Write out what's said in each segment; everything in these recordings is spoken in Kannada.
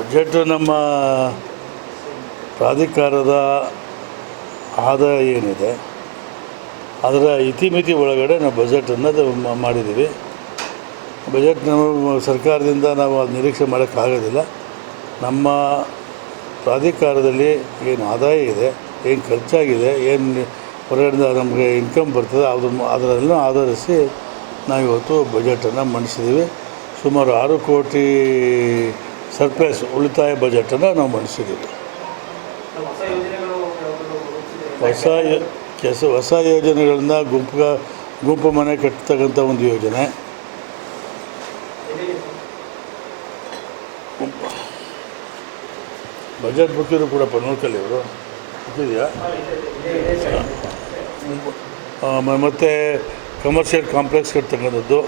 ಬಜೆಟ್ ನಮ್ಮ ಪ್ರಾಧಿಕಾರದ ಆದಾಯ ಏನಿದೆ ಅದರ ಇತಿಮಿತಿ ಒಳಗಡೆ ನಾವು ಬಜೆಟನ್ನು ಮಾಡಿದ್ದೀವಿ. ಬಜೆಟ್ ನಮ್ಮ ಸರ್ಕಾರದಿಂದ ನಾವು ಅದು ನಿರೀಕ್ಷೆ ಮಾಡೋಕ್ಕಾಗೋದಿಲ್ಲ. ನಮ್ಮ ಪ್ರಾಧಿಕಾರದಲ್ಲಿ ಏನು ಆದಾಯ ಇದೆ, ಏನು ಖರ್ಚಾಗಿದೆ, ಏನು ಹೊರಗಡೆಯಿಂದ ನಮಗೆ ಇನ್ಕಮ್ ಬರ್ತದೆ ಅದರೆಲ್ಲ ಆಧರಿಸಿ ನಾವಿವತ್ತು ಬಜೆಟನ್ನು ಮಂಡಿಸಿದ್ದೀವಿ. ಸುಮಾರು 6 ಕೋಟಿ ಸರ್ಪ್ಲಸ್ ಉಳಿತಾಯ ಬಜೆಟನ್ನು ನಾವು ಮಂಡಿಸಿದ್ದೀವಿ. ಹೊಸ ಯೋಜನೆಗಳನ್ನ ಗುಂಪು ಮನೆ ಕಟ್ತಕ್ಕಂಥ ಒಂದು ಯೋಜನೆ, ಬಜೆಟ್ ಬುಕ್ಕಿರು ಕೂಡಪ್ಪ ನೋಡ್ಕೊಳ್ಳಿ ಇವರು ಬುಕ್ಕಿದೆಯಾ. ಮತ್ತು ಕಮರ್ಷಿಯಲ್ ಕಾಂಪ್ಲೆಕ್ಸ್ ಕಟ್ತಕ್ಕಂಥದ್ದು,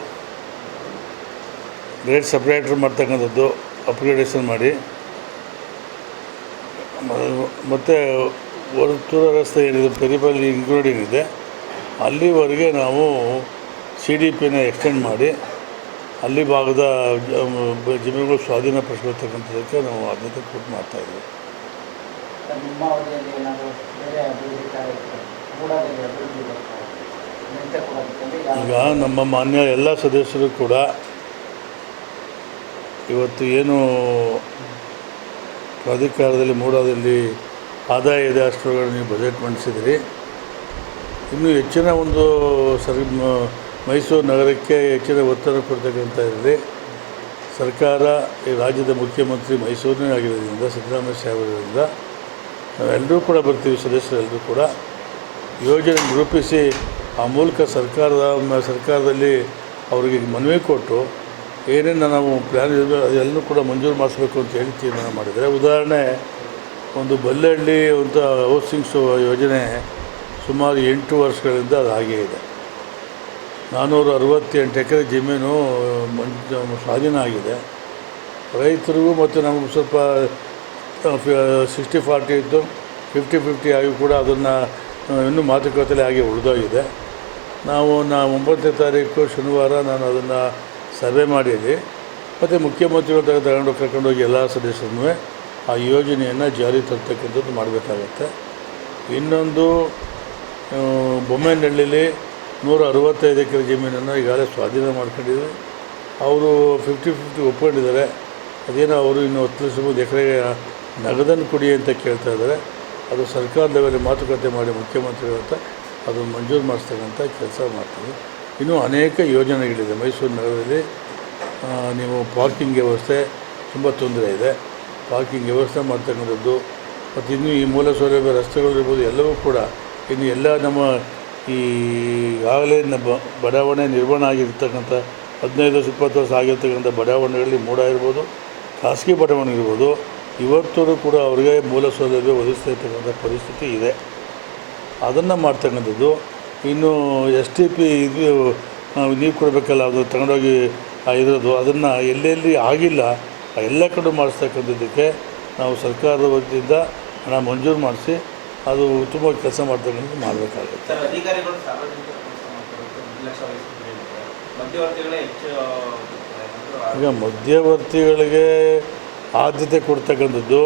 ಗ್ರೇಡ್ ಸಪ್ರೇಟರ್ ಮಾಡ್ತಕ್ಕಂಥದ್ದು ಅಪ್ಗ್ರೇಡೇಷನ್ ಮಾಡಿ, ಮತ್ತು ವರ್ತುಲ ರಸ್ತೆ ಏನಿದೆ ಪೆರಿಬಲ್ಲಿ ಇನ್ಕ್ಲೂಡಿಂಗ್ ಇದೆ ಅಲ್ಲಿವರೆಗೆ ನಾವು CDPನ ಎಕ್ಸ್ಟೆಂಡ್ ಮಾಡಿ ಅಲ್ಲಿ ಭಾಗದ ಜಮೀನುಗಳು ಸ್ವಾಧೀನಪಡಿಸ್ಕೊಳ್ತಕ್ಕಂಥದ್ದಕ್ಕೆ ನಾವು ಆದ್ಯತೆ ಕೊಟ್ಟು ಮಾಡ್ತಾಯಿದ್ದೀವಿ. ಈಗ ನಮ್ಮ ಮಾನ್ಯ ಎಲ್ಲ ಸದಸ್ಯರು ಕೂಡ ಇವತ್ತು ಏನು ಪ್ರಾಧಿಕಾರದಲ್ಲಿ ಮೂಡಾದಲ್ಲಿ ಆದಾಯ ಇದೆ ಅಷ್ಟರೊಳಗಡೆ ನೀವು ಬಜೆಟ್ ಮಂಡಿಸಿದಿರಿ. ಇನ್ನೂ ಹೆಚ್ಚಿನ ಒಂದು ಮೈಸೂರು ನಗರಕ್ಕೆ ಹೆಚ್ಚಿನ ಒತ್ತಡ ಕೊಡ್ತಕ್ಕಂಥ ಇರಲಿ. ಸರ್ಕಾರ ಈ ರಾಜ್ಯದ ಮುಖ್ಯಮಂತ್ರಿ ಮೈಸೂರಿನೇ ಆಗಿರೋದ್ರಿಂದ ಸಿದ್ದರಾಮಯ್ಯ ಸಾಹೇಬರಿಂದ ನಾವೆಲ್ಲರೂ ಕೂಡ ಬರ್ತೀವಿ, ಸದಸ್ಯರೆಲ್ಲರೂ ಕೂಡ ಯೋಜನೆ ರೂಪಿಸಿ ಆ ಮೂಲಕ ಸರ್ಕಾರದಲ್ಲಿ ಅವರಿಗೆ ಮನವಿ ಕೊಟ್ಟು ಏನೇನು ನಾವು ಪ್ಲ್ಯಾನ್ ಇದೆ ಅದೆಲ್ಲೂ ಕೂಡ ಮಂಜೂರು ಮಾಡಿಸ್ಬೇಕು ಅಂತ ಹೇಳಿ ತೀರ್ಮಾನ ಮಾಡಿದರೆ. ಉದಾಹರಣೆ, ಒಂದು ಬಲ್ಲಹಳ್ಳಿ ಅಂತ ಹೌಸಿಂಗ್ಸ್ ಯೋಜನೆ ಸುಮಾರು 8 ವರ್ಷಗಳಿಂದ ಅದು ಹಾಗೇ ಇದೆ. 468 ಎಕರೆ ಜಮೀನು ಸ್ವಾಧೀನ ಆಗಿದೆ. ರೈತರಿಗೂ ಮತ್ತು ನಮಗೂ ಸ್ವಲ್ಪ 60-40 ಇತ್ತು, 50-50 ಆಗಿ ಕೂಡ ಅದನ್ನು ಇನ್ನೂ ಮಾತುಕತೆಯಲ್ಲಿ ಹಾಗೆ ಉಳಿದೋಗಿದೆ. ನಾವು 9ನೇ ತಾರೀಕು ಶನಿವಾರ ನಾನು ಅದನ್ನು ಸಭೆ ಮಾಡಿದ್ವಿ ಮತ್ತು ಮುಖ್ಯಮಂತ್ರಿಗಳು ಕರ್ಕೊಂಡೋಗಿ ಎಲ್ಲ ಸದಸ್ಯರನ್ನೂ ಆ ಯೋಜನೆಯನ್ನು ಜಾರಿ ತರ್ತಕ್ಕಂಥದ್ದು ಮಾಡಬೇಕಾಗತ್ತೆ. ಇನ್ನೊಂದು ಬೊಮ್ಮೇನಹಳ್ಳಿಲಿ 165 ಎಕರೆ ಜಮೀನನ್ನು ಈಗಾಗಲೇ ಸ್ವಾಧೀನ ಮಾಡ್ಕೊಂಡಿದ್ದಾರೆ. ಅವರು 50-50 ಒಪ್ಕೊಂಡಿದ್ದಾರೆ. ಅದೇನೋ ಅವರು ಇನ್ನೂ 10 ಎಕರೆಗೆ ನಗದನ್ನು ಕೊಡಿ ಅಂತ ಕೇಳ್ತಾ ಇದ್ದಾರೆ. ಅದು ಸರ್ಕಾರ ಲೆವೆಲ್ ಮಾತುಕತೆ ಮಾಡಿ ಮುಖ್ಯಮಂತ್ರಿಗಳು ಅಂತ ಅದನ್ನು ಮಂಜೂರು ಮಾಡಿಸ್ತಕ್ಕಂಥ ಕೆಲಸ ಮಾಡ್ತೀವಿ. ಇನ್ನೂ ಅನೇಕ ಯೋಜನೆಗಳಿದೆ. ಮೈಸೂರು ನಗರದಲ್ಲಿ ನೀವು ಪಾರ್ಕಿಂಗ್ ವ್ಯವಸ್ಥೆ ತುಂಬ ತೊಂದರೆ ಇದೆ, ಪಾರ್ಕಿಂಗ್ ವ್ಯವಸ್ಥೆ ಮಾಡ್ತಕ್ಕಂಥದ್ದು ಮತ್ತು ಇನ್ನೂ ಈ ಮೂಲ ಸೌಲಭ್ಯ ರಸ್ತೆಗಳಿರ್ಬೋದು ಎಲ್ಲವೂ ಕೂಡ ಇನ್ನು ಎಲ್ಲ ನಮ್ಮ ಈಗಾಗಲೇ ಬಡಾವಣೆ ನಿರ್ಮಾಣ ಆಗಿರ್ತಕ್ಕಂಥ 15-20 ವರ್ಷ ಆಗಿರ್ತಕ್ಕಂಥ ಬಡಾವಣೆಗಳಲ್ಲಿ ಮೂಡ ಇರ್ಬೋದು, ಖಾಸಗಿ ಬಡಾವಣೆ ಇರ್ಬೋದು, ಇವತ್ತೂ ಕೂಡ ಅವರಿಗೆ ಮೂಲ ಸೌಲಭ್ಯ ಒದಗಿಸ್ತಾ ಇರ್ತಕ್ಕಂಥ ಪರಿಸ್ಥಿತಿ ಇದೆ. ಅದನ್ನು ಮಾಡ್ತಕ್ಕಂಥದ್ದು. ಇನ್ನು STP ಇದು ನೀವು ಕೊಡಬೇಕಲ್ಲ, ಅದು ತಗೊಂಡೋಗಿ ಇರೋದು ಅದನ್ನು ಎಲ್ಲೆಲ್ಲಿ ಆಗಿಲ್ಲ ಎಲ್ಲ ಕಡೆ ಮಾಡಿಸ್ತಕ್ಕಂಥದ್ದಕ್ಕೆ ನಾವು ಸರ್ಕಾರದ ವತಿಯಿಂದ ಹಣ ಮಂಜೂರು ಮಾಡಿಸಿ ಅದು ಉತ್ತಮವಾಗಿ ಕೆಲಸ ಮಾಡ್ತಕ್ಕಂಥದ್ದು ಮಾಡಬೇಕಾಗುತ್ತೆ. ಈಗ ಮಧ್ಯವರ್ತಿಗಳಿಗೆ ಆದ್ಯತೆ ಕೊಡ್ತಕ್ಕಂಥದ್ದು,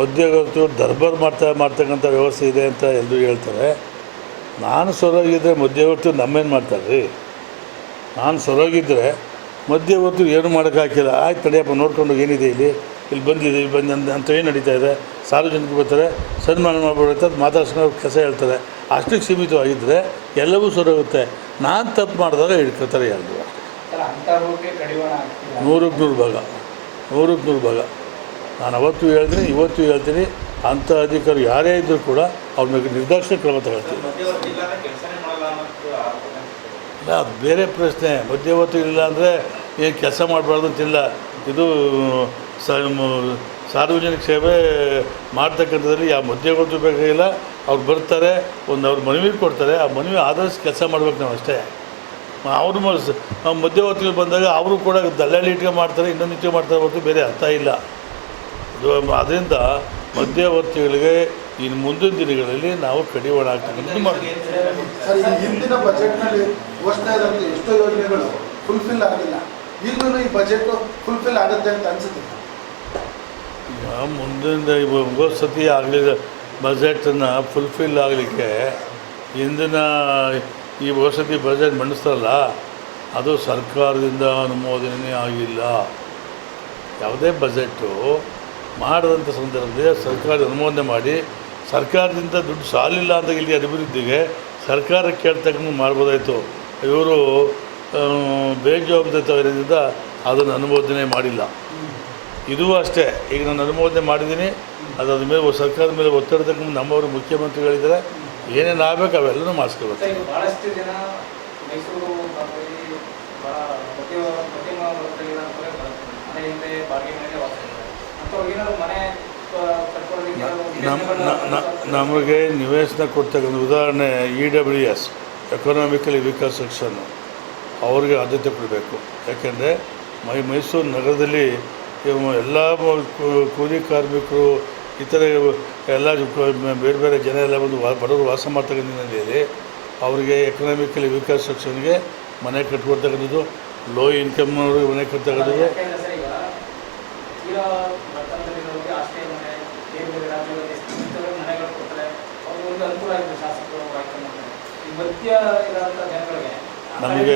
ಮಧ್ಯವರ್ತಿಗಳು ದರ್ಬಾರ್ ಮಾಡ್ತಕ್ಕಂಥ ವ್ಯವಸ್ಥೆ ಇದೆ ಅಂತ ಎಲ್ಲರೂ ಹೇಳ್ತಾರೆ. ನಾನು ಸೊರೋಗಿದ್ದರೆ ಮಧ್ಯವರ್ತಿಗಳು ನಮ್ಮೇನು ಮಾಡ್ತಾರೆ? ನಾನು ಸೊರೋಗಿದ್ದರೆ ಮಧ್ಯವರ್ತಿ ಏನು ಮಾಡೋಕ್ಕಾಗಿಲ್ಲ. ಆಯ್ತು ತಡೆಯಪ್ಪ ನೋಡ್ಕೊಂಡು ಏನಿದೆ ಇಲ್ಲಿ ಬಂದು ಅಂತ ಏನು ನಡೀತಾ ಇದೆ, ಸಾರ್ವಜನಿಕರು ಬರ್ತಾರೆ, ಸನ್ಮಾನ ಮಾಡ್ಬಿಡುತ್ತೆ, ಅದು ಮಾತಾಡ್ಸ್ಕೊಂಡು ಕೆಲಸ ಹೇಳ್ತಾರೆ. ಅಷ್ಟಕ್ಕೆ ಸೀಮಿತವಾಗಿದ್ದರೆ ಎಲ್ಲವೂ ಸೊರೋಗುತ್ತೆ. ನಾನು ತಪ್ಪು ಮಾಡಿದಾಗ ಹಿಡ್ಕೊತಾರೆ ಎಲ್ಲರೂ. 100ಕ್ಕೆ 100 ಭಾಗ ನಾನು ಅವತ್ತು ಹೇಳ್ತೀನಿ, ಇವತ್ತು ಹೇಳ್ತೀನಿ, ಅಂಥ ಅಧಿಕಾರಿ ಯಾರೇ ಇದ್ದರೂ ಕೂಡ ಅವ್ರ ಮೇಲೆ ನಿರ್ದಾಕ್ಷಿಣ್ಯ ಕ್ರಮ ತಗೊಳ್ತೀವಿ. ಇಲ್ಲ, ಅದು ಬೇರೆ ಪ್ರಶ್ನೆ. ಮಧ್ಯವರ್ತಿ ಇಲ್ಲ ಅಂದರೆ ಏನು ಕೆಲಸ ಮಾಡಬಾರ್ದು ಅಂತಿಲ್ಲ. ಇದು ಸಾರ್ವಜನಿಕ ಸೇವೆ ಮಾಡ್ತಕ್ಕಂಥದ್ರಲ್ಲಿ ಯಾವ ಮಧ್ಯವರ್ತಿ ಬೇಕಾಗಿಲ್ಲ. ಅವ್ರು ಬರ್ತಾರೆ, ಅವ್ರ ಮನವಿ ಕೊಡ್ತಾರೆ, ಆ ಮನವಿ ಆಧರಿಸಿ ಕೆಲಸ ಮಾಡ್ಬೇಕು ನಾವು ಅಷ್ಟೇ. ಅವರು ಮಧ್ಯವರ್ತಿಗಳು ಬಂದಾಗ ಅವರು ಕೂಡ ದಲ್ಲಾಳಿ ಇಟ್ಕೊಂಡು ಮಾಡ್ತಾರೆ, ಇನ್ನೊಂದು ಇಟ್ಕೊಂಡು ಮಾಡ್ತಾರೆ ಹೊರತು ಬೇರೆ ಅರ್ಥ ಇಲ್ಲ. ಅದರಿಂದ ಮಧ್ಯವರ್ತಿಗಳಿಗೆ ಇನ್ನು ಮುಂದಿನ ದಿನಗಳಲ್ಲಿ ನಾವು ಕಡಿವಾಣ ಆಗ್ತಕ್ಕಂಥದ್ದು ಮಾಡ್ತೀವಿ. ಹಿಂದಿನ ಬಜೆಟ್ನಲ್ಲಿ ಘೋಷಣೆ ಆದಂಥ ಎಷ್ಟೋ ಯೋಜನೆಗಳು ಫುಲ್ಫಿಲ್ ಆಗಿಲ್ಲ. ಈಗಲೂ ಈ ಬಜೆಟ್ ಫುಲ್ಫಿಲ್ ಆಗುತ್ತೆ ಅಂತ ಅನಿಸುತ್ತೆ. ಮುಂದಿನ ಹೋದ ಸತಿ ಆಗಲಿಲ್ಲ ಬಜೆಟನ್ನು ಫುಲ್ಫಿಲ್ ಆಗಲಿಕ್ಕೆ ಇಂದಿನ ಈ ಸತಿ ಬಜೆಟ್ ಮಂಡಿಸ್ತಾರಲ್ಲ ಅದು ಸರ್ಕಾರದಿಂದ ಅನುಮೋದನೆ ಆಗಿಲ್ಲ. ಯಾವುದೇ ಬಜೆಟು ಮಾಡಿದಂಥ ಸಂದರ್ಭದಲ್ಲಿ ಸರ್ಕಾರ ಅನುಮೋದನೆ ಮಾಡಿ ಸರ್ಕಾರದಿಂದ ದುಡ್ಡು ಸಾಲಿಲ್ಲ ಅಂತ ಇಲ್ಲಿ ಅಭಿವೃದ್ಧಿಗೆ ಸರ್ಕಾರ ಕೇಳ್ತಕ್ಕಂಥ ಮಾಡ್ಬೋದಾಯಿತು. ಇವರು ಬೇಜವಾಬ್ದಾರಿತನದಿಂದ ಅದನ್ನು ಅನುಮೋದನೆ ಮಾಡಿಲ್ಲ. ಇದೂ ಅಷ್ಟೇ, ಈಗ ನಾನು ಅನುಮೋದನೆ ಮಾಡಿದ್ದೀನಿ, ಅದಾದ ಮೇಲೆ ಸರ್ಕಾರದ ಮೇಲೆ ಒತ್ತಡ ತಗೊಂಡು ನಮ್ಮವರು ಮುಖ್ಯಮಂತ್ರಿಗಳಿದ್ದಾರೆ, ಏನೇನು ಆಗಬೇಕು ಅವೆಲ್ಲನೂ ಮಾಡಿಸ್ಕೋಬೇಕು. ಭಾಳಷ್ಟು ಜನ ಮೈಸೂರು ಭಾಗದಲ್ಲಿ ಭಾಳ ಮಧ್ಯಮ ವರ್ಗದಲ್ಲಿನ ಮನೆಯಿಂದ ಬಾಡಿಗೆ ಮನೆಗೆ ವಾಸ ಇದ್ದಾರೆ. ಅಂಥವ್ರಿಗೆ ಏನಾದ್ರು ಮನೆ ನಮಗೆ ನಿವೇಶನ ಕೊಡ್ತಕ್ಕಂಥ ಉದಾಹರಣೆ EWS ಎಕನಾಮಿಕಲಿ ವೀಕರ್ ಸೆಕ್ಷನ್ನು ಅವ್ರಿಗೆ ಆದ್ಯತೆ ಕೊಡಬೇಕು. ಯಾಕೆಂದರೆ ಮೈಸೂರು ನಗರದಲ್ಲಿ ಎಲ್ಲ ಕೂಲಿ ಕಾರ್ಮಿಕರು ಇತರೆ ಎಲ್ಲ ಬೇರೆ ಬೇರೆ ಜನ ಎಲ್ಲ ಬಂದು ಬಡವರು ವಾಸ ಮಾಡ್ತಕ್ಕಂಥ ಹಿನ್ನೆಲೆಯಲ್ಲಿ ಅವರಿಗೆ ಎಕನಾಮಿಕಲಿ ವೀಕರ್ ಸೆಕ್ಷನ್ಗೆ ಮನೆ ಕಟ್ಕೊಡ್ತಕ್ಕಂಥದ್ದು, ಲೋ ಇನ್ಕಮ್ನವ್ರಿಗೆ ಮನೆ ಕಟ್ತಕ್ಕಂಥದ್ದು. ನಮಗೆ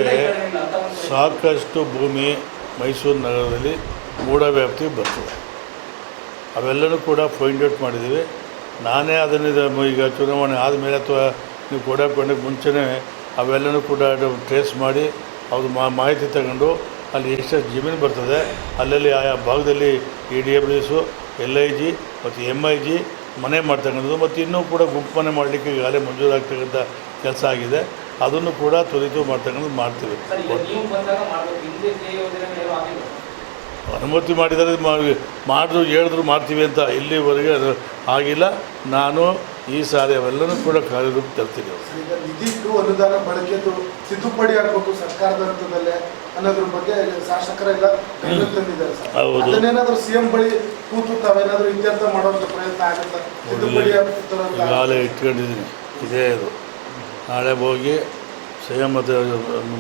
ಸಾಕಷ್ಟು ಭೂಮಿ ಮೈಸೂರು ನಗರದಲ್ಲಿ ಮೂಢ ವ್ಯಾಪ್ತಿಗೆ ಬರ್ತದೆ. ಅವೆಲ್ಲನೂ ಕೂಡ ಫೈಂಡ್ ಔಟ್ ಮಾಡಿದ್ದೀವಿ. ನಾನೇ ಅದನ್ನು ಈಗ ಚುನಾವಣೆ ಆದಮೇಲೆ ಅಥವಾ ನೀವು ಕೊಡೋಕ್ಕೆ ಮುಂಚೆನೇ ಅವೆಲ್ಲನೂ ಕೂಡ ಟ್ರೇಸ್ ಮಾಡಿ ಅವ್ರ ಮಾಹಿತಿ ತಗೊಂಡು ಅಲ್ಲಿ ಎಷ್ಟೆಷ್ಟು ಜಮೀನು ಬರ್ತದೆ ಅಲ್ಲಲ್ಲಿ ಆಯಾ ಭಾಗದಲ್ಲಿ EWS, LIG ಮತ್ತು MIG ಮನೆ ಮಾಡ್ತಕ್ಕಂಥದ್ದು, ಮತ್ತು ಇನ್ನೂ ಕೂಡ ಗುಂಪು ಮನೆ ಮಾಡಲಿಕ್ಕೆ ಈಗಾಗಲೇ ಮಂಜೂರಾಗ್ತಕ್ಕಂಥ ಕೆಲಸ ಆಗಿದೆ. ಅದನ್ನು ಕೂಡ ತ್ವರಿತ ಮಾಡ್ತಕ್ಕಂಥದ್ದು ಮಾಡ್ತೀವಿ. ಅನುಮತಿ ಮಾಡಿದರೆ ಮಾಡಿದ್ರು ಹೇಳಿದ್ರು ಮಾಡ್ತೀವಿ ಅಂತ ಇಲ್ಲಿವರೆಗೆ ಅದು ಆಗಿಲ್ಲ. ನಾನು ಈ ಸಾರಿ ಅವೆಲ್ಲನೂ ಕೂಡ ಕಾರ್ಯರೂಪ ತರ್ತೀನಿ. ನಿಧಿಗೂ ಅನುದಾನ ಬಳಕೆದು ತಿದ್ದುಪಡಿ ಆಗಬೇಕು ಸರ್ಕಾರದ ಹಂತದಲ್ಲೇ ಅನ್ನೋದ್ರ ಬಗ್ಗೆ ಶಾಸಕರೆಲ್ಲ ಗಮನ ತಂದಿದ್ದಾರೆ ಸರ್. ಹೌದು, ಅದನ್ನೇನಾದ್ರೂ CM ಬಳಿ ಕೂತು ತಾವೇನಾದ್ರೂ ಇತ್ಯರ್ಥ ಮಾಡುವಂಥ ಪ್ರಯತ್ನ ಆಗುತ್ತೆ? ತಿದ್ದುಪಡಿ ಈಗಾಗಲೇ ಇಟ್ಕೊಂಡಿದ್ದೀನಿ. ಇದೇ ಇದು ನಾಳೆ ಹೋಗಿ CM ಮತ್ತು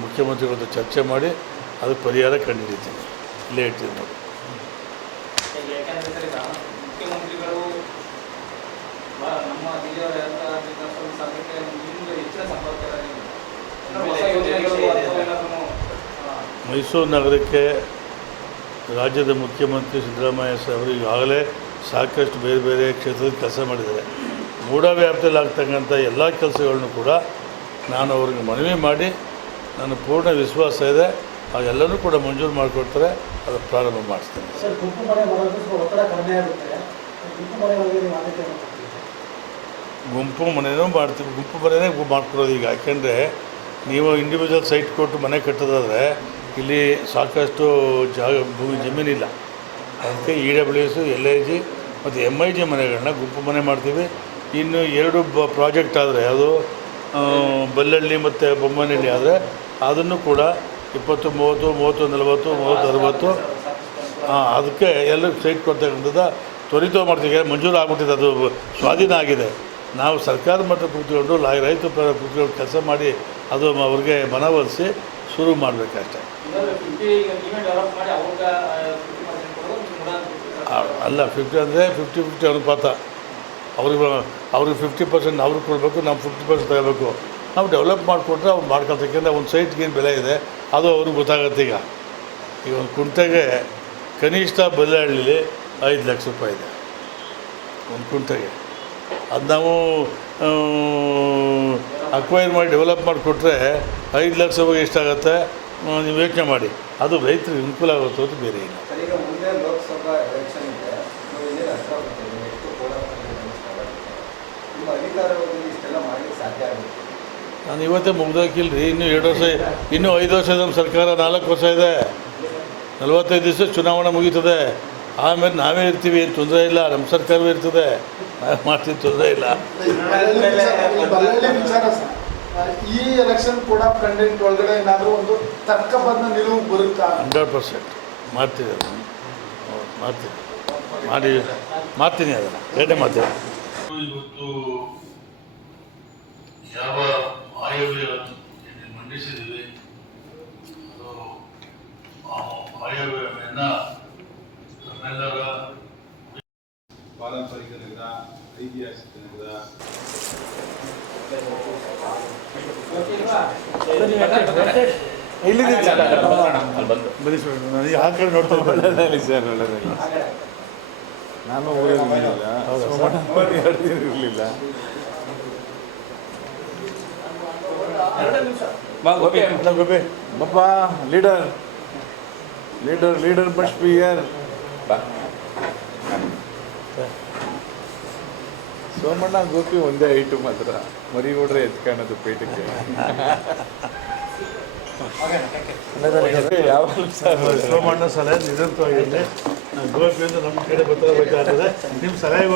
ಮುಖ್ಯಮಂತ್ರಿಗಳ ಜೊತೆ ಚರ್ಚೆ ಮಾಡಿ ಅದಕ್ಕೆ ಪರಿಹಾರ ಕಂಡುಹಿಡಿತೀನಿ. ಇಲ್ಲೇ ಇಟ್ಟಿದ್ದೀನಿ ನೋಡಿ. ಮುಖ್ಯಮಂತ್ರಿಗಳು ನಮ್ಮ ಮೈಸೂರು ನಗರಕ್ಕೆ ರಾಜ್ಯದ ಮುಖ್ಯಮಂತ್ರಿ ಸಿದ್ದರಾಮಯ್ಯ ಸಾಹೇಬರು ಈಗಾಗಲೇ ಸಾಕಷ್ಟು ಬೇರೆ ಬೇರೆ ಕ್ಷೇತ್ರದಲ್ಲಿ ಕೆಲಸ ಮಾಡಿದ್ದಾರೆ. ಮೂಢ ವ್ಯಾಪ್ತಿಯಲ್ಲಿ ಆಗ್ತಕ್ಕಂಥ ಎಲ್ಲ ಕೆಲಸಗಳನ್ನು ಕೂಡ ನಾನು ಅವ್ರಿಗೆ ಮನವಿ ಮಾಡಿ ನನ್ನ ಪೂರ್ಣ ವಿಶ್ವಾಸ ಇದೆ ಅದೆಲ್ಲನೂ ಕೂಡ ಮಂಜೂರು ಮಾಡಿಕೊಡ್ತಾರೆ. ಅದು ಪ್ರಾರಂಭ ಮಾಡಿಸ್ತೇನೆ. ಗುಂಪು ಮನೆಯೂ ಮಾಡ್ತೀವಿ. ಗುಂಪು ಮನೆಯೇ ಮಾಡ್ಕೊಡೋದು ಈಗ. ಯಾಕೆಂದರೆ ನೀವು ಇಂಡಿವಿಜುವಲ್ ಸೈಟ್ ಕೊಟ್ಟು ಮನೆ ಕಟ್ಟೋದಾದರೆ ಇಲ್ಲಿ ಸಾಕಷ್ಟು ಜಮೀನಿಲ್ಲ. ಅದಕ್ಕೆ EWS, LIG ಮತ್ತು MIG ಮನೆಗಳನ್ನ ಗುಂಪು ಮನೆ ಮಾಡ್ತೀವಿ. ಇನ್ನು 2 ಪ್ರಾಜೆಕ್ಟ್ ಆದರೆ ಅದು ಬಲ್ಲಳ್ಳಿ ಮತ್ತು ಬೊಮ್ಮನಹಳ್ಳಿ ಆದರೆ ಅದನ್ನು ಕೂಡ 20, 30, 30, 40, 30, 60 ಅದಕ್ಕೆ ಎಲ್ಲ ಸೈಟ್ ಕೊಡ್ತಕ್ಕಂಥದ್ದು ತ್ವರಿತ ಮಾಡ್ತೀವಿ. ಮಂಜೂರು ಆಗ್ಬಿಟ್ಟಿದೆ, ಅದು ಸ್ವಾಧೀನ ಆಗಿದೆ. ನಾವು ಸರ್ಕಾರ ಮಟ್ಟ ಕೂತ್ಕೊಂಡು ರೈತ ಪರ ಕೂತ್ಕೊಂಡು ಕೆಲಸ ಮಾಡಿ ಅದು ಅವ್ರಿಗೆ ಮನವೊಲಿಸಿ ಶುರು ಮಾಡಬೇಕಷ್ಟೆ. ಅಲ್ಲ 50 ಅಂದರೆ 50-50 ಅನುಪಾತ. ಅವ್ರಿಗೆ 50% ಅವ್ರಿಗೆ ಕೊಡಬೇಕು, ನಾವು 50% ತಗೋಬೇಕು. ನಾವು ಡೆವಲಪ್ ಮಾಡಿಕೊಟ್ರೆ ಅವ್ರು ಮಾಡ್ಕೊಳ್ತಕ್ಕಂಥ ಒಂದು ಸೈಟ್ಗೇನು ಬೆಲೆ ಇದೆ ಅದು ಅವ್ರಿಗೆ ಗೊತ್ತಾಗುತ್ತೆ. ಈಗ ಒಂದು ಕುಂಟೆಗೆ ಕನಿಷ್ಠ ಬಲ್ಲಹಳ್ಳಿಲಿ 5 ಲಕ್ಷ ರೂಪಾಯಿ ಇದೆ ಒಂದು ಕುಂಟೆಗೆ. ಅದು ನಾವು ಅಕ್ವೈರ್ ಮಾಡಿ ಡೆವಲಪ್ ಮಾಡಿಕೊಟ್ರೆ 5 ಲಕ್ಷ ರೂಪಾಯಿ ಎಷ್ಟಾಗುತ್ತೆ ನೀವು ಯೋಚನೆ ಮಾಡಿ. ಅದು ರೈತರಿಗೆ ಅನುಕೂಲ ಆಗುತ್ತೆ ಅಂತ ಬೇರೆ ಇಲ್ಲ. ನಾನು ಇವತ್ತೇ ಮುಗ್ದೋಕಿಲ್ರಿ. ಇನ್ನೂ 2 ವರ್ಷ, ಇನ್ನೂ 5 ವರ್ಷ ನಮ್ಮ ಸರ್ಕಾರ, 4 ವರ್ಷ ಇದೆ. 45 ದಿವಸ ಚುನಾವಣೆ ಮುಗೀತದೆ. ಆಮೇಲೆ ನಾವೇ ಇರ್ತೀವಿ, ಏನು ತೊಂದರೆ ಇಲ್ಲ. ನಮ್ಮ ಸರ್ಕಾರವೇ ಇರ್ತದೆ, ಮಾಡ್ತೀವಿ, ತೊಂದರೆ ಇಲ್ಲ. ಈ ಎಲೆಕ್ಷನ್ ಕೂಡ ಕಂಟೆಂಟ್ ಒಳಗಡೆ ಏನಾದರೂ ಒಂದು ತರ್ಕಬದ್ಧ ನಿಲುವು ಬರುತ್ತಾ? 100% ಮಾಡ್ತೀವಿ. ಅದನ್ನು ಮಾಡ್ತೀನಿ ಅದನ್ನು ರೇಟೇ ಮಾಡ್ತೀವಿ. ಇವತ್ತು ಯಾವ ಆಯವ್ಯಯವನ್ನು ಮಂಡಿಸಿದ್ದೀವಿ ಅದು ಆಯವ್ಯಯವನ್ನು ನಮ್ಮೆಲ್ಲರ ಇಲ್ಲಿದೆ ಅಲ್ಲಿ ಬಂದು ಬನ್ನಿ ಸರ್ ನನಗೆ ಆ ಕಡೆ ನೋಡ್ತಾ ಇದ್ದೆ ಒಳ್ಳೆದಾಗಲಿ ಸರ್ ಒಳ್ಳೆದಾಗಲಿ. ನಾನು ಊರಲ್ಲಿರಲಿಲ್ಲ, ಸೋಮಣ್ಣ 2 ದಿನ ಇರಲಿಲ್ಲ. Okay Gopi Bappa leader leader leader must be here. ಬಾ ಸೋಮಣ್ಣ ಗೋಪಿ ಒಂದೇ ಐಟು ಮಾತ್ರ, ಮರಿಗೌಡ್ರೆ ಎತ್ಕೊಳ್ಳೋದು ಪೇಟಕ್ಕೆ. ಯಾವಾಗಲೂ ಸರ್ ಸೋಮಣ್ಣ ಸಲಹೆ ನಿರಂತರವಾಗಿರಲಿ. ಗೋಪಿ ಅಂತ ನಮ್ಮ ಕಡೆ ಬರ್ತಾ ಬೇಕಾಗ್ತದೆ. ನಿಮ್ಮ ಸಲಹೆ